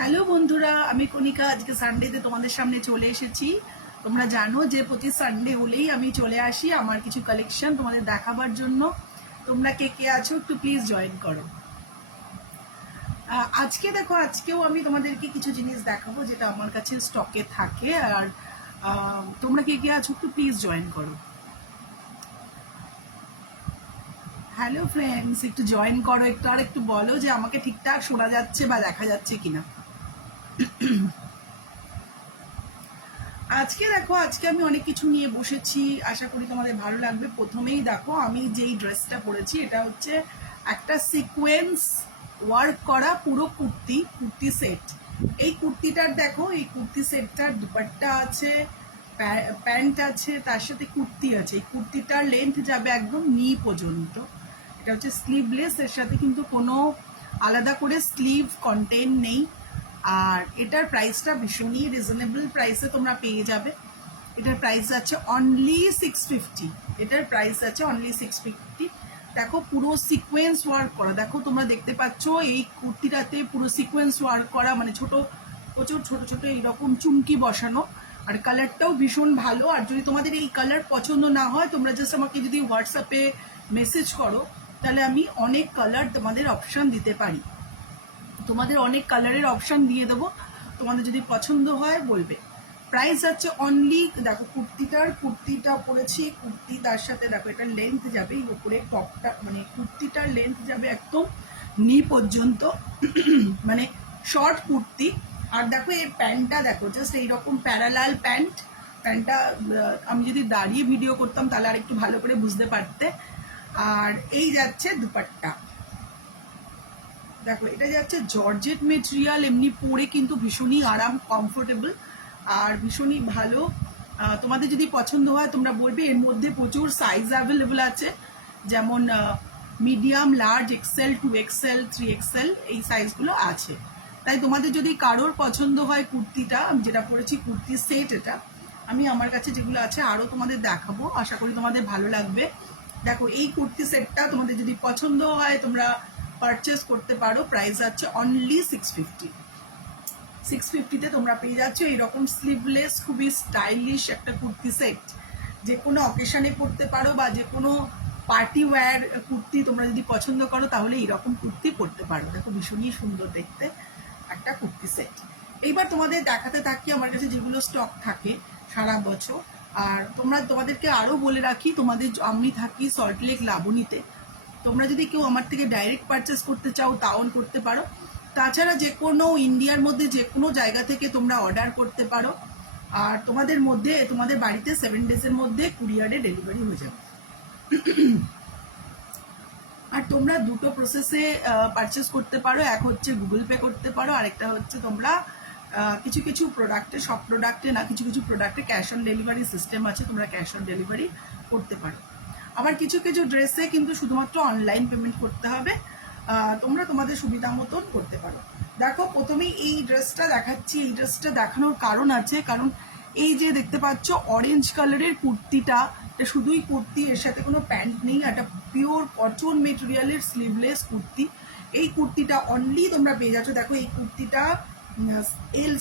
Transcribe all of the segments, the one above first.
Hello বন্ধুরা, আমি কণিকা। আজকে সানডেতে তোমাদের সামনে চলে এসেছি। তোমরা জানো যে প্রতি সানডে হলেই আমি চলে আসি আমার কিছু কালেকশন তোমাদের দেখাবার জন্য। তোমরা কে কে আছো একটু প্লিজ জয়েন করো। আজকে দেখো, আজকেও আমি তোমাদেরকে কিছু জিনিস দেখাবো যেটা আমার কাছে স্টকে থাকে। আর তোমরা কে কে আছো একটু প্লিজ জয়েন করো। হ্যালো ফ্রেন্ডস, একটু জয়েন করো, একটু আর একটু বলো যে আমাকে ঠিকঠাক শোনা যাচ্ছে বা দেখা যাচ্ছে কিনা। আজকে দেখো, আজকে আমি অনেক কিছু নিয়ে বসেছি, আশা করি তোমাদের ভালো লাগবে। প্রথমেই দেখো, আমি যেই ড্রেসটা পরেছি এটা হচ্ছে একটা সিকোয়েন্স ওয়ার্ক করা পুরো কুর্তি সেট। এই কুর্তিটার দেখো, এই কুর্তি সেটটার দুপাট্টা আছে, প্যান্ট আছে, তার সাথে কুর্তি আছে। এই কুর্তিটার লেন্থ যাবে একদম নি পর্যন্ত। এটা হচ্ছে স্লিভলেস, এর সাথে কিন্তু কোনো আলাদা করে স্লিভ কন্টেন্ট নেই। আর এটার প্রাইসটা ভীষণই রিজনেবল প্রাইসে তোমরা পেয়ে যাবে। এটার প্রাইস আছে অনলি 650। এটার প্রাইস আছে অনলি 650। দেখো, পুরো সিকোয়েন্স ওয়ার্ক করা। দেখো, তোমরা দেখতে পাচ্ছ এই কুর্তিটাতে পুরো সিকোয়েন্স ওয়ার্ক করা, মানে প্রচুর ছোট ছোট এইরকম চুমকি বসানো। আর কালারটাও ভীষণ ভালো। আর যদি তোমাদের এই কালার পছন্দ না হয়, তোমরা জাস্ট আমাকে যদি হোয়াটসঅ্যাপে মেসেজ করো, তাহলে আমি অনেক কালার তোমাদের অপশান দিতে পারি। তোমাদের অনেক কালারের অপশান দিয়ে দেবো, তোমাদের যদি পছন্দ হয় বলবে। প্রাইস আছে অনলি, দেখো কুর্তিটা পরেছি, কুর্তি তার সাথে দেখো এটার লেন্থ যাবে এই উপরে টপটা, মানে কুর্তিটার লেন্থ যাবে একদম নি পর্যন্ত, মানে শর্ট কুর্তি। আর দেখো এর প্যান্টটা দেখো, জাস্ট এইরকম প্যারালাল প্যান্টটা আমি যদি দাঁড়িয়ে ভিডিও করতাম তাহলে আর একটু ভালো করে বুঝতে পারতে। আর এই যাচ্ছে দুপাট্টা, দেখো এটা যাচ্ছে জর্জেট মেটেরিয়াল, এমনি পরে কিন্তু ভীষণই আরাম, কমফোর্টেবল আর ভীষণই ভালো। তোমাদের যদি পছন্দ হয় তোমরা বলবে। এর মধ্যে প্রচুর সাইজ অ্যাভেলেবল আছে, যেমন medium, large, Excel, 2XL, 3XL এই সাইজগুলো আছে। তাই তোমাদের যদি কারোর পছন্দ হয় কুর্তিটা, আমি যেটা পরেছি কুর্তি সেট, এটা আমি আমার কাছে যেগুলো আছে আরও তোমাদের দেখাবো, আশা করি তোমাদের ভালো লাগবে। দেখো, এই কুর্তি সেটটা তোমাদের যদি পছন্দ হয় তোমরা পারচেস করতে পারো। প্রাইস আছে অনলি 650। 650-তে তোমরা পেয়ে যাচ্ছ এইরকম স্লিভলেস খুবই স্টাইলিশ একটা কুর্তি সেট। যে কোনো অকেশনে পরতে পারো বা যে কোনো পার্টি ওয়্যার কুর্তি তোমরা যদি পছন্দ করো তাহলে এইরকম কুর্তি পরতে পারো। দেখো, ভীষণই সুন্দর দেখতে একটা কুর্তি সেট। এইবার তোমাদের দেখাতে থাকি আমার কাছে যেগুলো স্টক থাকে সারা বছর। আর তোমাদেরকে আরও বলে রাখি, আমি থাকি সল্টলেক লাবণীতে। তোমরা যদি কেউ আমার থেকে ডাইরেক্ট পারচেস করতে চাও তাও করতে পারো। তাছাড়া যে কোনো ইন্ডিয়ার মধ্যে যে কোনো জায়গা থেকে তোমরা অর্ডার করতে পারো। আর তোমাদের বাড়িতে 7 ডেজের মধ্যে কুরিয়ারে ডেলিভারি হয়ে যাবে। আর তোমরা দুটো প্রসেসে পারচেস করতে পারো। এক হচ্ছে গুগল পে করতে পারো, আরেকটা হচ্ছে তোমরা কিছু কিছু প্রোডাক্টে, সব প্রোডাক্টে না, কিছু কিছু প্রোডাক্টে ক্যাশ অন ডেলিভারি সিস্টেম আছে, তোমরা ক্যাশ অন ডেলিভারি করতে পারো। আবার কিছু কিছু ড্রেসে কিন্তু শুধুমাত্র অনলাইন পেমেন্ট করতে হবে। তোমরা তোমাদের সুবিধা মতন করতে পারো। দেখো, প্রথমেই এই ড্রেসটা দেখাচ্ছি। এই ড্রেসটা দেখানোর কারণ আছে, কারণ এই যে দেখতে পাচ্ছ অরেঞ্জ কালারের কুর্তিটা, এটা শুধুই কুর্তি, এর সাথে কোনো প্যান্ট নেই। এটা পিওর কটন মেটেরিয়ালের স্লিভলেস কুর্তি। এই কুর্তিটা অনলি তোমরা পেয়ে যাচ্ছ, দেখো এই কুর্তিটা এল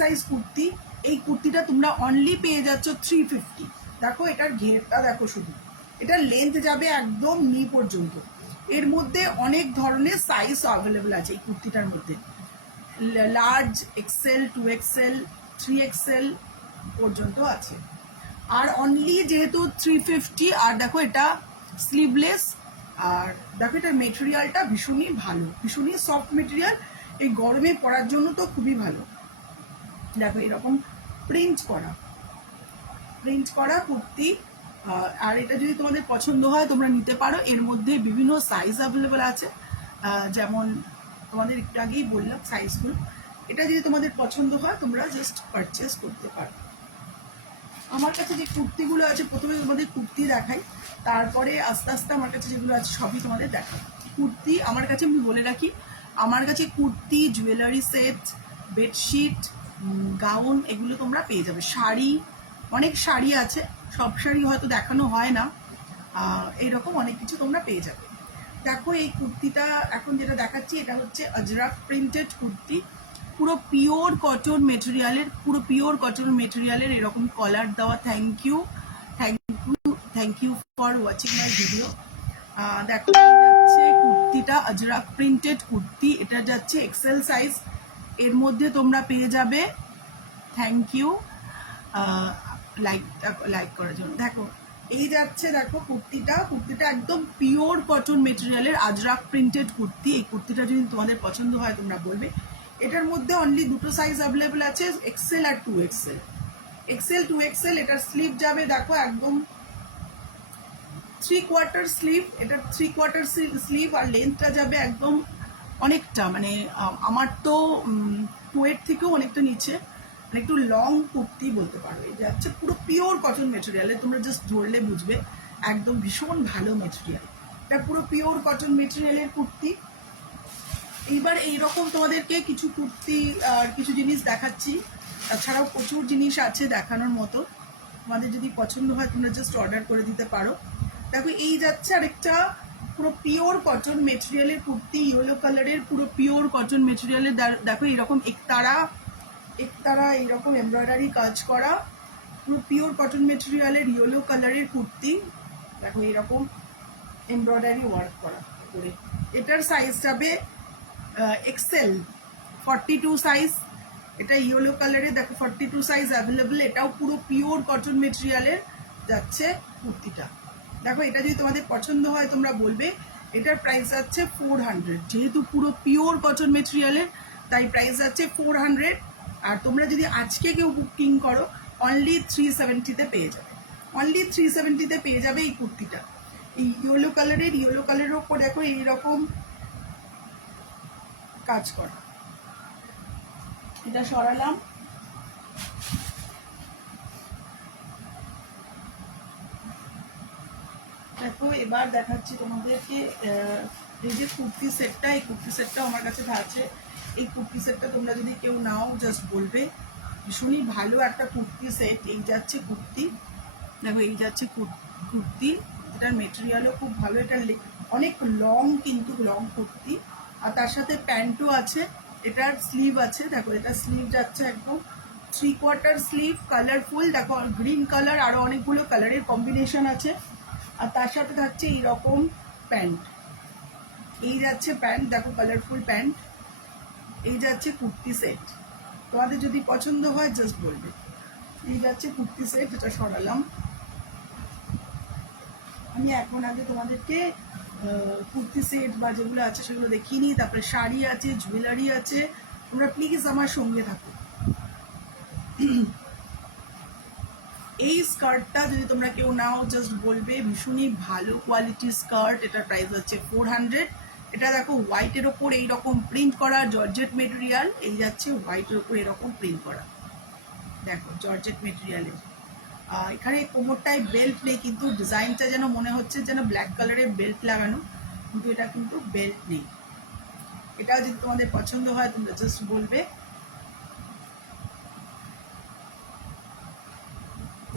সাইজ কুর্তি। এই কুর্তিটা তোমরা অনলি পেয়ে যাচ্ছ 350। দেখো, এটার ঘেরটা দেখো, শুধু এটার লেন্থ যাবে একদম নি পর্যন্ত। এর মধ্যে অনেক ধরনের সাইজ অ্যাভেলেবেল আছে এই কুর্তিটার মধ্যে, লার্জ, এক্সেল, 2XL, 3XL পর্যন্ত আছে। আর অনলি যেহেতু 350, আর দেখো এটা স্লিভলেস। আর দেখো এটার মেটেরিয়ালটা ভীষণই ভালো, ভীষণই সফট মেটেরিয়াল। এই গরমে পরার জন্য তো খুবই ভালো। দেখো এরকম প্রিন্ট করা কুর্তি। আর এটা যদি তোমাদের পছন্দ হয় তোমরা নিতে পারো। এর মধ্যে বিভিন্ন সাইজ অ্যাভেলেবেল আছে, যেমন তোমাদের একটু আগেই বললাম সাইজগুলো। এটা যদি তোমাদের পছন্দ হয় তোমরা জাস্ট পারচেস করতে পারো। আমার কাছে যে কুর্তিগুলো আছে, প্রথমে তোমাদের কুর্তি দেখাই, তারপরে আস্তে আস্তে আমার কাছে যেগুলো আছে সবই তোমাদের দেখাই। কুর্তি আমার কাছে, আমি বলে রাখি, আমার কাছে kurti, jewellery set, bedsheet, gown এগুলো তোমরা পেয়ে যাবে। শাড়ি, অনেক শাড়ি আছে, সব শাড়ি হয়তো দেখানো হয় না, এইরকম অনেক কিছু তোমরা পেয়ে যাবে। দেখো এই কুর্তিটা এখন যেটা দেখাচ্ছি এটা হচ্ছে আজরাক প্রিন্টেড কুর্তি, পুরো পিওর কটন মেটেরিয়ালের, পুরো পিওর কটন মেটেরিয়ালের এরকম কলার দেওয়া। Thank you, thank you, thank you for watching my video. দেখো যাচ্ছে কুর্তিটা আজরাক প্রিন্টেড কুর্তি, এটা যাচ্ছে এক্সেল সাইজ, এর মধ্যে তোমরা পেয়ে যাবে, থ্যাংক ইউ লাইক লাইক করার জন্য। দেখো এই যাচ্ছে, দেখো কুর্তিটা একদম পিওর কটন মেটেরিয়ালের আজরাক প্রিন্টেড কুর্তি। এই কুর্তিটা যদি তোমাদের পছন্দ হয় তোমরা বলবে। এটার মধ্যে অনলি দুটো সাইজ অ্যাভেলেবেল আছে, এক্সেল আর 2XL। এক্সেল 2XL, এটার স্লিভ যাবে দেখো একদম 3/4 স্লিভ, এটা 3/4 স্লিভ, আর লেন্থটা যাবে একদম অনেকটা, মানে আমার তো টুয়ের থেকেও অনেকটা নিচে, মানে একটু লং কুর্তি বলতে পারো। এই যাচ্ছে পুরো পিওর কটন মেটেরিয়ালে, তোমরা জাস্ট ধরলে বুঝবে, একদম ভীষণ ভালো মেটেরিয়াল। এটা পুরো পিওর কটন মেটেরিয়ালের কুর্তি। এইবার এইরকম তোমাদেরকে কিছু কুর্তি আর কিছু জিনিস দেখাচ্ছি, তাছাড়াও প্রচুর জিনিস আছে দেখানোর মতো। তোমাদের যদি পছন্দ হয় তোমরা জাস্ট অর্ডার করে দিতে পারো। দেখো এই যাচ্ছে আরেকটা পুরো পিওর কটন মেটেরিয়ালের কুর্তি, ইয়েলো কালারের, পুরো পিওর কটন মেটেরিয়ালের। দেখো এরকম একতারা এইরকম এমব্রয়ডারি কাজ করা, পুরো পিওর কটন মেটেরিয়ালের ইয়েলো কালারের কুর্তি। দেখো এরকম এমব্রয়ডারি ওয়ার্ক করা করে। এটার সাইজ যাবে এক্সেল 42 সাইজ। এটা ইয়েলো কালারে, দেখো 42 সাইজ অ্যাভেলেবেল। এটাও পুরো পিওর কটন মেটেরিয়ালের যাচ্ছে কুর্তিটা। দেখো এটা যদি তোমাদের পছন্দ হয় তোমরা বলবে। এটার প্রাইস যাচ্ছে 400, যেহেতু পুরো পিওর কটন মেটেরিয়ালের তাই প্রাইস যাচ্ছে 400। আর তোমরা যদি আজকে কেউ বুকিং করো অনলি 370-তে পেয়ে যাবে, অনলি 370-তে পেয়ে যাবে এই কুর্তিটা। এই ইয়েলো কালারের ওপর দেখো এইরকম কাজ করা। এটা সরালাম। দেখো এবার দেখাচ্ছি তোমাদেরকে এই যে কুর্তি সেটটা, এই কুর্তি সেটটাও আমার কাছে আছে। এই কুর্তি সেটটা তোমরা যদি কেউ নাও জাস্ট বলবে, ভীষণই ভালো একটা কুর্তি সেট। এই যাচ্ছে কুর্তি, দেখো এই যাচ্ছে কুর্তি, এটার মেটেরিয়ালও খুব ভালো, এটা অনেক লং, কিন্তু লং কুর্তি। আর তার সাথে প্যান্টও আছে, এটার স্লিভ আছে। দেখো এটা স্লিভ যাচ্ছে একদম 3/4 স্লিভ, কালারফুল। দেখো গ্রিন কালার, আরও অনেকগুলো কালারের কম্বিনেশন আছে। আর তার সাথে থাকছে এইরকম প্যান্ট। এই যাচ্ছে প্যান্ট, দেখো কালারফুল প্যান্ট। এই যাচ্ছে কুর্তি সেট, তোমাদের যদি পছন্দ হয় জাস্ট বলবে। এই যাচ্ছে কুর্তি সেট, এটা সরালাম। আমি এখন আগে তোমাদেরকে কুর্তি সেট বা যেগুলো আছে সেগুলো দেখিয়ে নিই, তারপরে শাড়ি আছে, জুয়েলারি আছে। তোমরা প্লিজ আমার সঙ্গে থাকো। এই স্কার্টটা যদি তোমরা কেউ নাও জাস্ট বলবে, ভীষণই ভালো কোয়ালিটির স্কার্ট। এটার প্রাইস হচ্ছে 400। এটা দেখো হোয়াইটের ওপর এইরকম প্রিন্ট করা, জর্জেট মেটেরিয়াল। এই যাচ্ছে হোয়াইটের ওপর এরকম প্রিন্ট করা, দেখো জর্জেট মেটেরিয়ালের। এখানে কোমরটায় বেল্ট নেই, কিন্তু ডিজাইনটা যেন মনে হচ্ছে যেন ব্ল্যাক কালারের বেল্ট লাগানো, কিন্তু এটা কিন্তু বেল্ট নেই। এটাও যদি তোমাদের পছন্দ হয় তোমরা জাস্ট বলবে।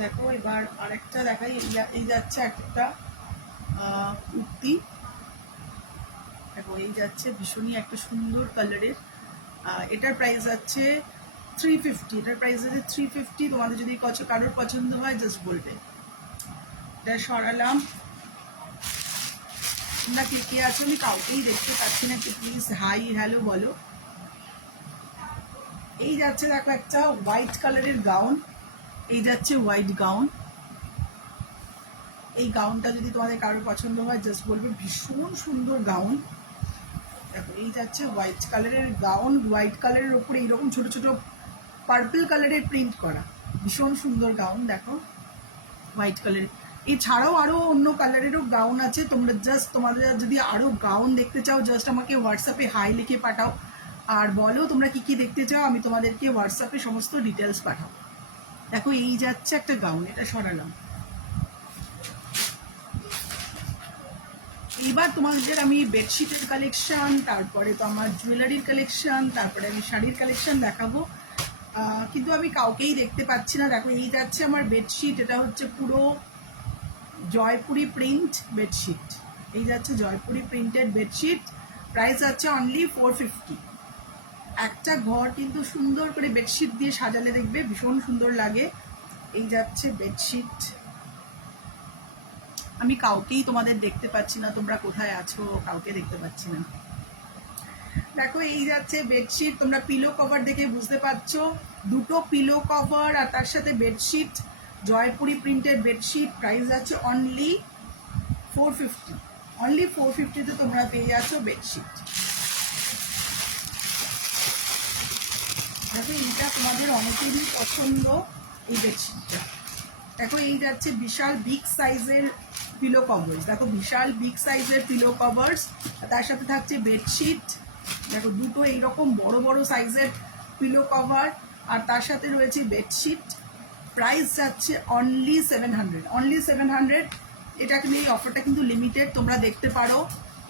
দেখো এবার আরেকটা দেখাই। এই যাচ্ছে একটা কুর্তি, দেখো এই যাচ্ছে ভীষণই একটা সুন্দর কালারের। এটার প্রাইস আছে 350। এটার প্রাইস আছে 350। তোমাদের যদি কারোর পছন্দ হয় জাস্ট বলবে। এটা সরালাম। তোমরা কে কে আছো আমি কাউকেই দেখতে পাচ্ছি না, প্লিজ হাই হ্যালো বলো। এই যাচ্ছে দেখো একটা হোয়াইট কালারের গাউন। এই যাচ্ছে হোয়াইট গাউন। এই গাউনটা যদি তোমাদের কারোর পছন্দ হয় জাস্ট বলবে, ভীষণ সুন্দর গাউন। দেখো এই যাচ্ছে হোয়াইট কালারের গাউন, হোয়াইট কালারের ওপরে এইরকম ছোট ছোট পার্পল কালারের প্রিন্ট করা, ভীষণ সুন্দর গাউন। দেখো হোয়াইট কালারের, এছাড়াও আরও অন্য কালারেরও গাউন আছে। তোমরা জাস্ট তোমাদের যদি আরও গাউন দেখতে চাও জাস্ট আমাকে হোয়াটসঅ্যাপে হাই লিখে পাঠাও, আর বলো তোমরা কি কি দেখতে চাও, আমি তোমাদেরকে হোয়াটসঅ্যাপে সমস্ত ডিটেলস পাঠাবো। দেখো এই যাচ্ছে একটা গাউন, এটা সরালাম। এবার তোমাদের আমি বেডশিটের কালেকশন, তারপরে তো আমার জুয়েলারির কালেকশন, তারপরে আমি শাড়ির কালেকশন দেখাবো, কিন্তু আমি কাউকেই দেখতে পাচ্ছি না। দেখো এই যাচ্ছে আমার বেডশিট, এটা হচ্ছে পুরো জয়পুরি প্রিন্ট বেডশিট। এই যাচ্ছে জয়পুরি প্রিন্টেড বেডশিট, প্রাইস আছে অনলি 450। একটা ঘর কিন্তু সুন্দর করে বেডশিট দিয়ে সাজালে দেখবে ভীষণ সুন্দর লাগে। এই যাচ্ছে বেডশিট, আমি কাউকেই তোমাদের দেখতে পাচ্ছি না, তোমরা কোথায় আছো, কাউকে দেখতে পাচ্ছি না। দেখো এই যাচ্ছে বেডশিট, তোমরা পিলো কভার দেখে বুঝতে পারছো, দুটো পিলো কভার আর তার সাথে bedsheet, Jaipuri printed bedsheet, price আছে অনলি 450। অনলি 450-তে তোমরা পেয়ে যাচ্ছ বেডশিট। দেখো এইটা তোমাদের অনেকেরই পছন্দ, এই বেডশিটটা। দেখো এই যাচ্ছে বিশাল বিগ সাইজের পিলো কভার্স, দেখো বিশাল বিগ সাইজের পিলো কভার্স, তার সাথে থাকছে বেডশিট। দেখো দুটো এইরকম বড় বড় সাইজের পিলো কভার আর তার সাথে রয়েছে বেডশিট। প্রাইস যাচ্ছে অনলি 700, অনলি 700। এটা কিন্তু এই অফারটা কিন্তু লিমিটেড, তোমরা দেখতে পারো।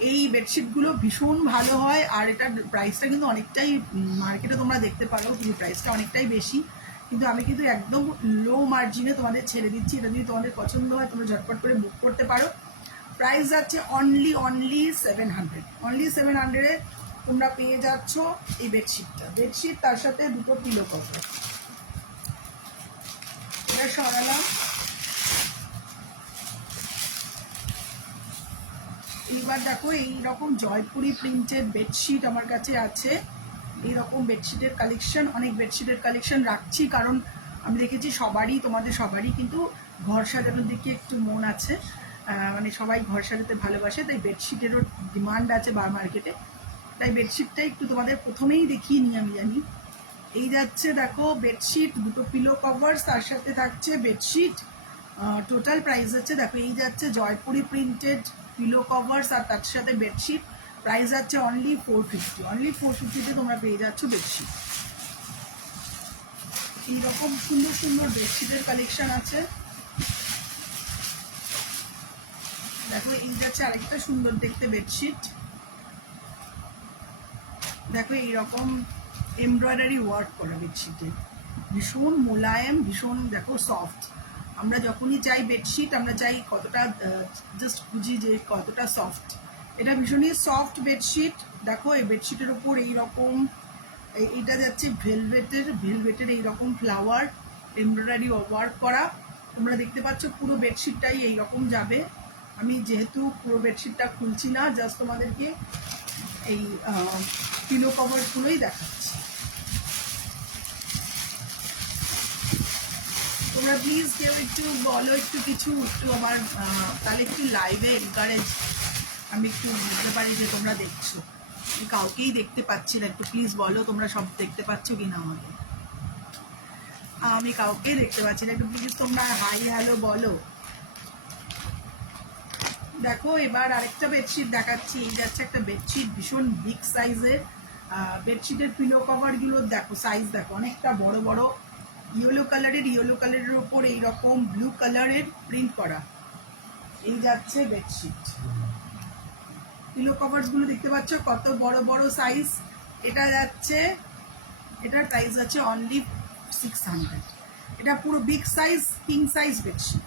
এই বেডশিটগুলো ভীষণ ভালো হয় আর এটার প্রাইসটা কিন্তু অনেকটাই, মার্কেটে তোমরা দেখতে পারো কিন্তু প্রাইসটা অনেকটাই বেশি, কিন্তু আমি কিন্তু একদম লো মার্জিনে তোমাদের ছেড়ে দিচ্ছি। এটা যদি তোমাদের পছন্দ হয় তোমরা ঝটপট করে বুক করতে পারো। প্রাইস যাচ্ছে অনলি 700, অনলি 700-এ তোমরা পেয়ে যাচ্ছ এই বেডশিটটা। বেডশিট তার সাথে দুটো পিলো কভার। এটা সরালাম। এবার দেখো এইরকম জয়পুরি প্রিন্টেড বেডশিট আমার কাছে আছে। এইরকম বেডশিটের কালেকশন, অনেক বেডশিটের কালেকশন রাখছি, কারণ আমি দেখেছি সবারই, তোমাদের সবারই কিন্তু ঘর সাজানোর দিকে একটু মন আছে, মানে সবাই ঘর সাজাতে ভালোবাসে, তাই বেডশিটেরও ডিমান্ড আছে মার্কেটে। তাই বেডশিটটা একটু তোমাদের প্রথমেই দেখিয়ে নিই আমি জানি। এই যাচ্ছে দেখো বেডশিট, দুটো পিলো কভার, তার সাথে থাকছে বেডশিট। টোটাল প্রাইস হচ্ছে, দেখো এই যাচ্ছে জয়পুরি প্রিন্টেড পিলো কভার্স আর তার সাথে বেডশিট, প্রাইস আছে অনলি 450। অনলি 450-তে তোমরা পেয়ে যাচ্ছ বেডশিট। এইরকম সুন্দর সুন্দর বেডশিটের কালেকশন আছে। দেখো এই যাচ্ছে আরেকটা সুন্দর দেখতে বেডশিট। দেখো এইরকম এমব্রয়ডারি ওয়ার্ক করা বেডশিটে, ভীষণ মোলায়েম, ভীষণ দেখো সফট। আমরা যখনই চাই বেডশিট আমরা চাই কতটা, জাস্ট বুঝি যে কতটা সফট। এটা ভীষণই সফট বেডশিট। দেখো এই বেডশিটের উপর এইরকম, এইটা যাচ্ছে ভেলভেটের এইরকম ফ্লাওয়ার এমব্রয়ডারি ওয়ার্ক করা। তোমরা দেখতে পাচ্ছ পুরো বেডশিটটাই এইরকম যাবে। আমি যেহেতু পুরো বেডশিটটা খুলছি না, জাস্ট তোমাদেরকে এই পিলো কভারগুলোই দেখাচ্ছি। তোমরা প্লিজ কেউ একটু বলো, একটু কিছু একটু আমার, তাহলে একটু লাইভে এনকারেজ, আমি একটু বুঝতে পারি যে তোমরা দেখছো। আমি কাউকেই দেখতে পাচ্ছি না, একটু প্লিজ বলো তোমরা সব দেখতে পাচ্ছ কি না আমাকে। আমি কাউকে দেখতে পাচ্ছি না, একটু প্লিজ তোমরা হাই হ্যালো বলো। দেখো এবার আরেকটা বেডশিট দেখাচ্ছি। এই যাচ্ছে একটা বেডশিট, ভীষণ বিগ সাইজের বেডশিটের পিলো কভারগুলো দেখো, সাইজ দেখো অনেকটা বড় বড়, ইয়েলো কালারের উপর এইরকম ব্লু কালারের প্রিন্ট করা। এই যাচ্ছে বেডশিট, পিলো কভারসগুলো দেখতে পাচ্ছ কত বড় বড় সাইজ। এটা যাচ্ছে, এটার প্রাইস আছে অনলি 600। এটা পুরো big size king size bedsheet.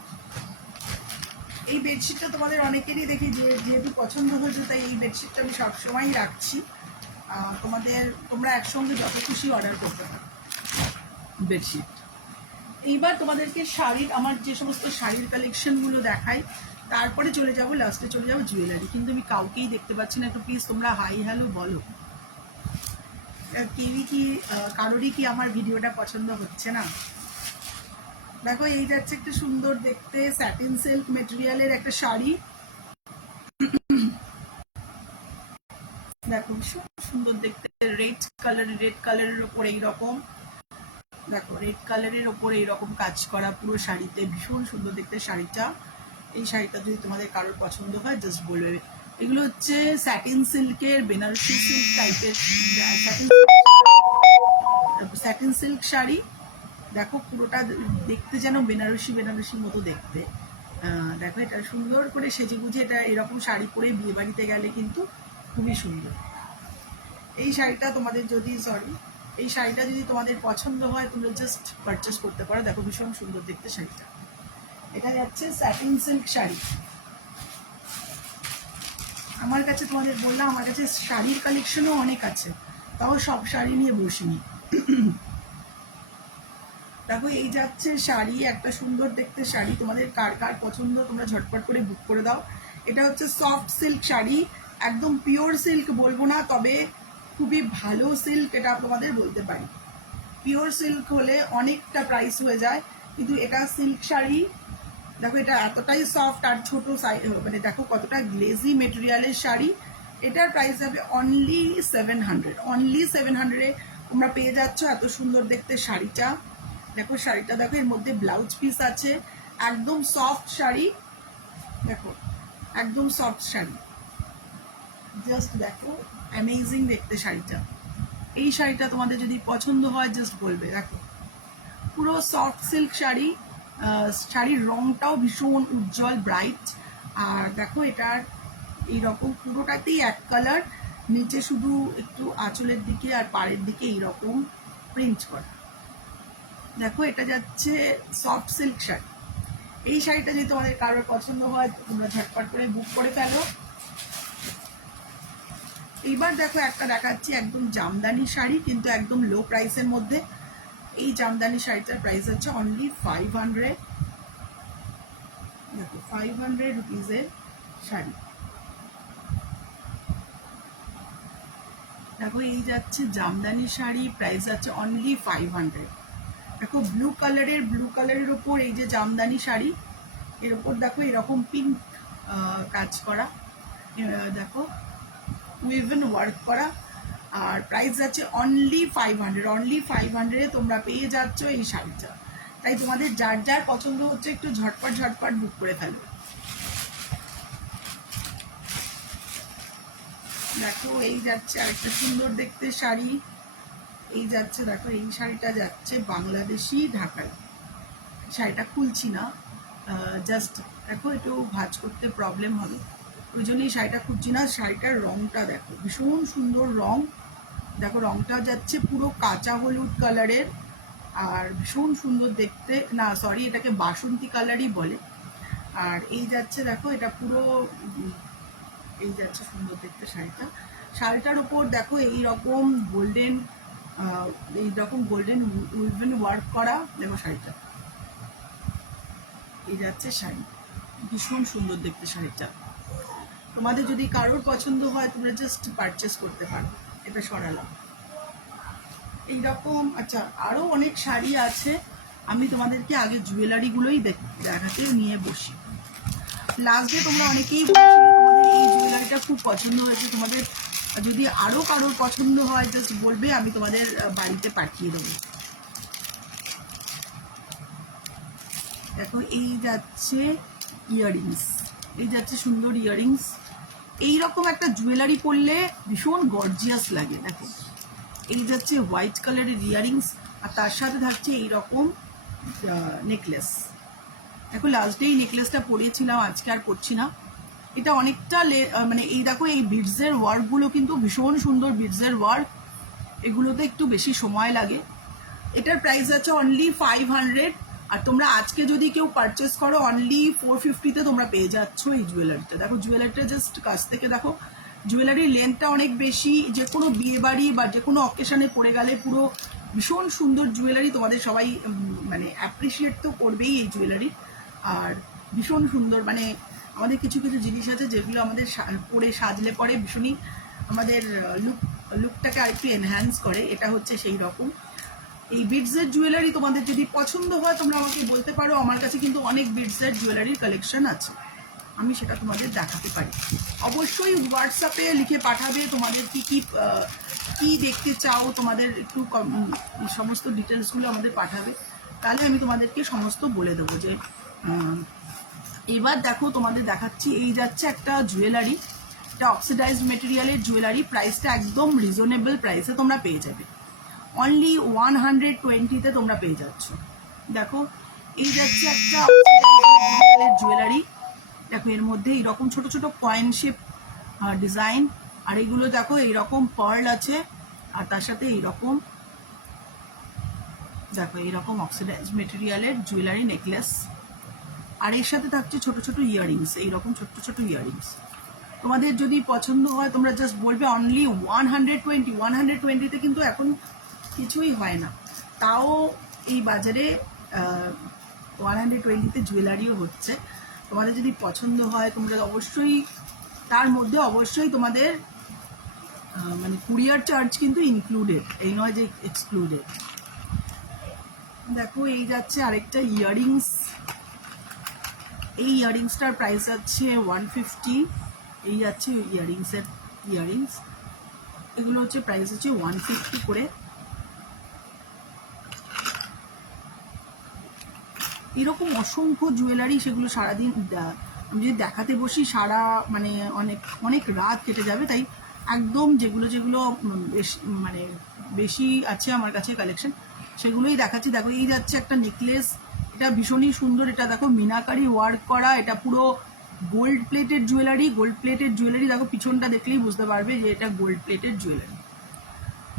এই বেডশিটটা তোমাদের অনেকেরই দেখি যে যেহেতু পছন্দ হয়েছে, তাই এই বেডশিটটা আমি সবসময়ই রাখছি। তোমরা একসঙ্গে যত খুশি অর্ডার করতে পারো বেডশিট। এইবার তোমাদেরকে শাড়ির, আমার যে সমস্ত শাড়ির কালেকশনগুলো দেখাই, তারপরে চলে যাব, লাস্টে চলে যাবো জুয়েলারি। কিন্তু আমি কাউকেই দেখতে পাচ্ছি না, একটু প্লিজ তোমরা হাই হ্যালো বলো। কেউই কি, কারোরই কি আমার ভিডিওটা পছন্দ হচ্ছে না? দেখো এই যাচ্ছে একটা সুন্দর দেখতে স্যাটিন সিল্ক মেটেরিয়ালের একটা শাড়ি। দেখো ভীষণ সুন্দর দেখতে, রেড কালারের ওপর এইরকম, দেখো রেড কালারের ওপর এইরকম কাজ করা পুরো শাড়িতে, ভীষণ সুন্দর দেখতে শাড়িটা। এই শাড়িটা যদি তোমাদের কারোর পছন্দ হয় জাস্ট বলবে। এগুলো হচ্ছে স্যাটিন সিল্কের, বেনারসি সিল্ক টাইপের স্যাটিন সিল্ক শাড়ি। দেখো পুরোটা দেখতে যেন বেনারসির মতো দেখতে। দেখো এটা সুন্দর করে সেজে গুজে, এটা এরকম শাড়ি পরে বিয়ে বাড়িতে গেলে কিন্তু খুবই সুন্দর। এই শাড়িটা তোমাদের যদি, এই শাড়িটা যদি তোমাদের পছন্দ হয় তোমরা জাস্ট পারচেস করতে পারো। দেখো ভীষণ সুন্দর দেখতে শাড়িটা। এটা যাচ্ছে স্যাটিন সিল্ক শাড়ি। আমার কাছে তোমাদের বললাম আমার কাছে শাড়ির কালেকশনও অনেক আছে, তাও সব শাড়ি নিয়ে বসিনি। দেখো এই যাচ্ছে শাড়ি, একটা সুন্দর দেখতে শাড়ি, তোমাদের কার কার পছন্দ তোমরা ঝটপট করে বুক করে দাও। এটা হচ্ছে সফট সিল্ক শাড়ি, একদম পিওর সিল্ক বলবো না, তবে খুবই ভালো সিল্ক এটা তোমাদের বলতে পারি। পিওর সিল্ক হলে অনেকটা প্রাইস হয়ে যায়, কিন্তু এটা সিল্ক শাড়ি। দেখো এটা এতটাই সফট আর ছোট সাইজ, মানে দেখো কতটা গ্লেজি মেটেরিয়ালের শাড়ি। এটার প্রাইস যাবে অনলি 700, অনলি 700-এ তোমরা পেয়ে যাচ্ছ এত সুন্দর দেখতে শাড়িটা। দেখো শাড়িটা দেখো, এর মধ্যে ব্লাউজ পিস আছে, একদম সফট শাড়ি, দেখো একদম সফট শাড়ি, জাস্ট দেখো অ্যামেজিং দেখতে শাড়িটা। এই শাড়িটা তোমাদের যদি পছন্দ হয় জাস্ট বলবে। দেখো পুরো সফট সিল্ক শাড়ি, শাড়ির রংটাও ভীষণ উজ্জ্বল ব্রাইট। আর দেখো এটার এইরকম পুরোটাতেই এক কালার, নিচে শুধু একটু আঁচলের দিকে আর পাড়ের দিকে এইরকম প্রিন্ট করা। দেখো এটা যাচ্ছে সফট সিল্ক শাড়ি। এই শাড়িটা যদি তোমাদের কারোর পছন্দ হয় তোমরা ঝটপট করে বুক করে ফেলো। এইবার দেখো একটা দেখাচ্ছি একদম জামদানি শাড়ি, কিন্তু একদম লো প্রাইসের মধ্যে। এই জামদানি শাড়িটার প্রাইস হচ্ছে অনলি 500। দেখো 500 রুপিজের শাড়ি। দেখো এই যাচ্ছে জামদানি শাড়ি, প্রাইস আছে অনলি 500। দেখো ব্লু কালারের ওপর এই যে জামদানি শাড়ি, এর ওপর দেখো এরকম পিঙ্ক কাজ করা, দেখো উইভেন ওয়ার্ক করা, আর প্রাইস আছে অনলি 500। অনলি 500-এ তোমরা পেয়ে যাচ্ছ এই শাড়িটা। তাই তোমাদের যার যার পছন্দ হচ্ছে একটু ঝটপট বুক করে ফেলবে। দেখো এই যাচ্ছে আরেকটা সুন্দর দেখতে শাড়ি, এই যাচ্ছে দেখো এই শাড়িটা যাচ্ছে বাংলাদেশি ঢাকায়। শাড়িটা খুলছি না, জাস্ট দেখো একটু ভাঁজ করতে প্রবলেম হবে, ওই জন্যই শাড়িটা খুলছি না। শাড়িটার রংটা দেখো ভীষণ সুন্দর রং, দেখো রংটা যাচ্ছে পুরো কাঁচা হলুদ কালারের, আর ভীষণ সুন্দর দেখতে, না সরি এটাকে বাসন্তী কালারই বলে। আর এই যাচ্ছে দেখো এটা পুরো এই যাচ্ছে সুন্দর দেখতে শাড়িটা। শাড়িটার উপর দেখো এইরকম গোল্ডেন উইভেন ওয়ার্ক করা। দেখো শাড়িটা এই যাচ্ছে শাড়ি, ভীষণ সুন্দর দেখতে শাড়িটা। তোমাদের যদি কারোর পছন্দ হয় তোমরা জাস্ট পারচেস করতে পারো। এটা সরালাম এইরকম। আচ্ছা আরও অনেক শাড়ি আছে, আমি তোমাদেরকে আগে জুয়েলারিগুলোই দেখাতে নিয়ে বসি। লাস্টে তোমরা অনেকেই বলছিলে তোমাদের এই জুয়েলারিটা খুব পছন্দ হয়েছে, তোমাদের যদি আরও কারোর পছন্দ হয় জাস্ট বলবে, আমি তোমাদের বাড়িতে পাঠিয়ে দেবো। দেখো এই যাচ্ছে ইয়াররিংস, এই যাচ্ছে সুন্দর ইয়াররিংস। এইরকম একটা জুয়েলারি পরলে ভীষণ গর্জিয়াস লাগে। দেখো এই যাচ্ছে হোয়াইট কালারের ইয়াররিংস, আর তার সাথে থাকছে এইরকম নেকলেস। দেখো লাস্ট ডে এই নেকলেসটা পরিয়েছিলাম, আজকে আর পরছি না। এটা অনেকটা মানে এই দেখো এই বিডসের ওয়ার্কগুলো কিন্তু ভীষণ সুন্দর বিডসের ওয়ার্ক, এগুলোতে একটু বেশি সময় লাগে। এটার প্রাইস আছে অনলি 500, আর তোমরা আজকে যদি কেউ পারচেস করো অনলি 450-তে তোমরা পেয়ে যাচ্ছ এই জুয়েলারিটা। দেখো জুয়েলারিটা জাস্ট কাছ থেকে দেখো, জুয়েলারির লেন্থটা অনেক বেশি, যে কোনো বিয়ে বাড়ি বা যে কোনো অকেশনে পড়ে গেলে পুরো ভীষণ সুন্দর জুয়েলারি। তোমাদের সবাই মানে অ্যাপ্রিসিয়েট তো করবেই এই জুয়েলারি, আর ভীষণ সুন্দর। মানে আমাদের কিছু কিছু জিনিস আছে যেগুলো আমাদের পরে সাজলে পরে ভীষণই আমাদের লুকটাকে আরেকটু এনহ্যান্স করে, এটা হচ্ছে সেই রকম। এই বিডসের জুয়েলারি তোমাদের যদি পছন্দ হয় তোমরা আমাকে বলতে পারো, আমার কাছে কিন্তু অনেক বিডসের জুয়েলারির কালেকশন আছে, আমি সেটা তোমাদের দেখাতে পারি। অবশ্যই হোয়াটসঅ্যাপে লিখে পাঠাবে তোমাদের কি দেখতে চাও, তোমাদের একটু সমস্ত ডিটেলসগুলো আমাদের পাঠাবে, তাহলে আমি তোমাদেরকে সমস্ত বলে দেবো। যে এবার দেখো তোমাদের দেখাচ্ছি, এই যাচ্ছে একটা জুয়েলারি, এটা অক্সিডাইজড মেটেরিয়ালের জুয়েলারি, প্রাইসটা একদম রিজনেবল প্রাইসে তোমরা পেয়ে যাবে, অনলি 120-তে তোমরা পেয়ে যাচ্ছ। দেখো এই যাচ্ছে একটা জুয়েলারি, দেখো এর মধ্যে এইরকম ছোট ছোট কয়েন শেপ ডিজাইন, আর এগুলো দেখো এইরকম পার্ল আছে, আর তার সাথে এইরকম দেখো এইরকম অক্সিডাইজড মেটেরিয়ালের জুয়েলারি নেকলেস, আর এর সাথে থাকছে ছোট ছোট ইয়াররিংস, এইরকম ছোট ছোট ইয়াররিংস। তোমাদের যদি পছন্দ হয় তোমরা জাস্ট বলবে অনলি 120। 120-তে কিন্তু এখন কিছুই হয় না, তাও এই বাজারে 120-তে জুয়েলারিও হচ্ছে। তোমাদের যদি পছন্দ হয় তোমরা অবশ্যই, তার মধ্যে অবশ্যই তোমাদের মানে কুরিয়ার চার্জ কিন্তু ইনক্লুডেড, এই নয় যে এক্সক্লুডেড। দেখো এই যাচ্ছে আরেকটা ইয়াররিংস। এই ইয়াররিংসটার প্রাইস আছে 150। এই যাচ্ছে ইয়াররিংস, এগুলো হচ্ছে প্রাইস হচ্ছে 150 করে। এরকম অসংখ্য জুয়েলারি, সেগুলো সারাদিন আমি যদি দেখাতে বসি সারা মানে অনেক অনেক রাত কেটে যাবে, তাই একদম যেগুলো মানে বেশি আছে আমার কাছে কালেকশন সেগুলোই দেখাচ্ছি। দেখো এই যাচ্ছে একটা নেকলেস, এটা ভীষণই সুন্দর। এটা দেখো মিনাকারি ওয়ার্ক করা, এটা পুরো gold plated jewellery. Gold plated jewellery দেখো, পিছনটা দেখলেই বুঝতে পারবে যে এটা গোল্ড প্লেটেড জুয়েলারি।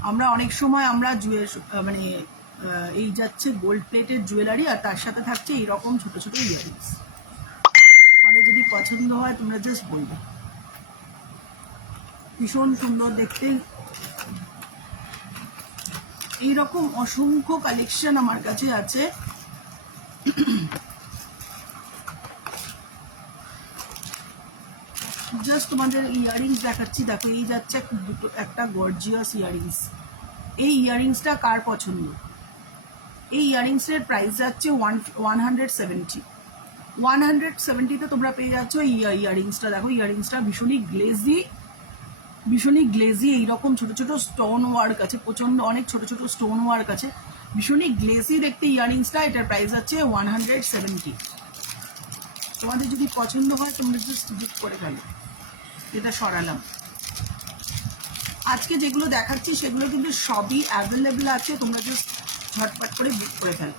আমরা অনেক সময় আমরা মানে এই যাচ্ছে গোল্ড প্লেটেড জুয়েলারি, আর তার সাথে থাকছে এইরকম ছোট ছোট ইয়াররিংস। তোমাদের যদি পছন্দ হয় তোমরা জাস্ট বলবে। ভীষণ সুন্দর দেখতে। এইরকম অসংখ্য কালেকশন আমার কাছে আছে। জাস্ট তোমাদের ইয়াররিংস দেখাচ্ছি। দেখো এই যাচ্ছে একটা গর্জিয়াস ইয়াররিংস। এই ইয়াররিংসটা কার পছন্দ? এই ইয়াররিংসের প্রাইস যাচ্ছে 170। 170-তে তোমরা পেয়ে যাচ্ছ এই ইয়াররিংসটা। দেখো ইয়াররিংসটা ভীষণই গ্লেজি। এইরকম ছোট ছোট স্টোন ওয়ার্ক আছে, প্রচন্ড অনেক ছোট ছোট স্টোন ওয়ার্ক আছে, ভীষণই গ্লেজি দেখতে ইয়াররিংসটা। এটার প্রাইস আছে 170। তোমাদের যদি পছন্দ হয় তোমরা জাস্ট বুক করে ফেলো। এটা সরালাম। আজকে যেগুলো দেখাচ্ছি সেগুলো কিন্তু সবই অ্যাভেলেবেল আছে, তোমরা জাস্ট ঝটপট করে বুক করে ফেলো।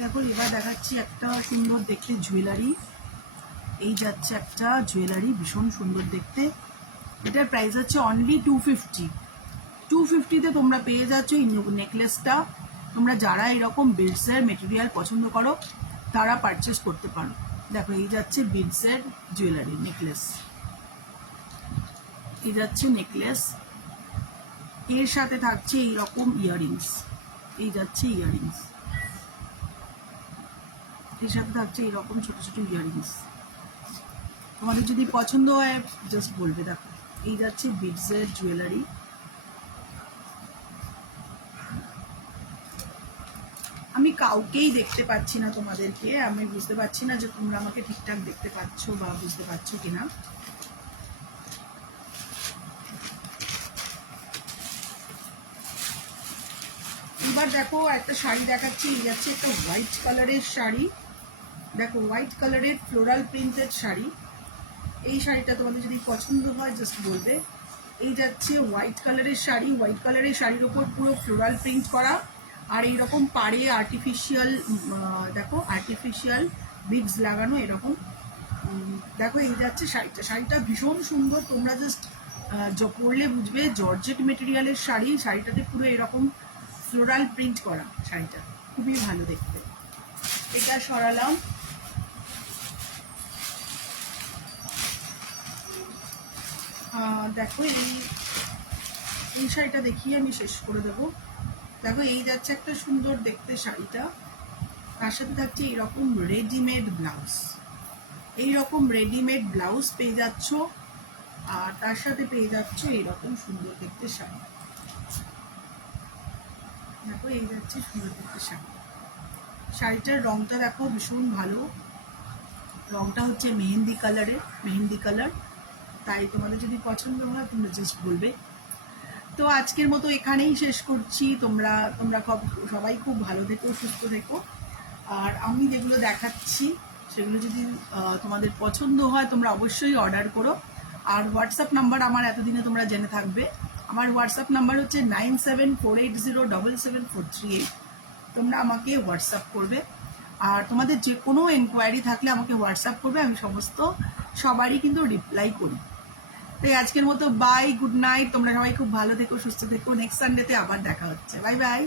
দেখো এবার দেখাচ্ছি একটা সুন্দর দেখতে জুয়েলারি। এই যাচ্ছে একটা জুয়েলারি, ভীষণ সুন্দর দেখতে। এটার প্রাইস হচ্ছে অনলি 250। 250-তে তোমরা পেয়ে যাচ্ছ এই নেকলেসটা। তোমরা যারা এরকম বিডসের মেটেরিয়াল পছন্দ করো তারা পারচেস করতে পারো। দেখো এই যাচ্ছে বিডসের জুয়েলারি নেকলেস। এই যাচ্ছে নেকলেস, এর সাথে থাকছে এইরকম ইয়াররিংস। এই যাচ্ছে ইয়াররিংস, এর সাথে থাকছে এইরকম ছোট ছোট ইয়াররিংস। তোমাদের যদি পছন্দ হয় জাস্ট বলবে। দেখো এই যাচ্ছে বিডসের জুয়েলারি। আমি কাউকেই দেখতে পাচ্ছি না তোমাদেরকে, আমি বুঝতে পারছি না যে তোমরা আমাকে ঠিকঠাক দেখতে পাচ্ছ বা বুঝতে পারছো কিনা। এবার দেখো একটা শাড়ি দেখাচ্ছি। এই যাচ্ছে একটা হোয়াইট কালারের শাড়ি। দেখো হোয়াইট কালারের ফ্লোরাল প্রিন্টেড শাড়ি। এই শাড়িটা তোমাদের যদি পছন্দ হয় জাস্ট বলবে। এই যাচ্ছে হোয়াইট কালারের শাড়ি। হোয়াইট কালারের শাড়ির ওপর পুরো ফ্লোরাল প্রিন্ট করা, আর এইরকম পাড়ে আর্টিফিশিয়াল, দেখো আর্টিফিশিয়াল বিডস লাগানো এরকম। দেখো এই যাচ্ছে শাড়িটা। শাড়িটা ভীষণ সুন্দর, তোমরা জাস্ট পরলে বুঝবে জর্জেট মেটেরিয়ালের শাড়ি। শাড়িটাতে পুরো এরকম ফ্লোরাল প্রিন্ট করা, শাড়িটা খুবই ভালো দেখতে। এটা সরালাম। দেখো এই শাড়িটা দেখিয়ে আমি শেষ করে দেবো। দেখো এই যাচ্ছে একটা সুন্দর দেখতে শাড়িটা, তার সাথে থাকছে এইরকম রেডিমেড ব্লাউজ। এইরকম রেডিমেড ব্লাউজ পেয়ে যাচ্ছ, আর তার সাথে পেয়ে যাচ্ছ এইরকম সুন্দর দেখতে শাড়ি। দেখো এই যাচ্ছে সুন্দর দেখতে শাড়ি। শাড়িটার রংটা দেখো ভীষণ ভালো, রংটা হচ্ছে মেহেন্দি কালার। তাই তোমাদের যদি পছন্দ হয় তোমরা জাস্ট বলবে। তো আজকের মতো এখানেই শেষ করছি। তোমরা সবাই খুব ভালো থেকো, সুস্থ থেকো। আর আমি যেগুলো দেখাচ্ছি সেগুলো যদি তোমাদের পছন্দ হয় তোমরা অবশ্যই অর্ডার করো। আর হোয়াটসঅ্যাপ নাম্বার আমার এতদিনে তোমরা জেনে থাকবে। আমার হোয়াটসঅ্যাপ নাম্বার হচ্ছে 9748077438। তোমরা আমাকে হোয়াটসঅ্যাপ করবে, আর তোমাদের যে কোনো এনকোয়ারি থাকলে আমাকে হোয়াটসঅ্যাপ করবে। আমি সবারই কিন্তু রিপ্লাই করি। তাই আজকের মতো বাই, গুড নাইট। তোমরা সবাই খুব ভালো থেকো, সুস্থ থেকো। নেক্সট সানডেতে আবার দেখা হচ্ছে। Bye bye.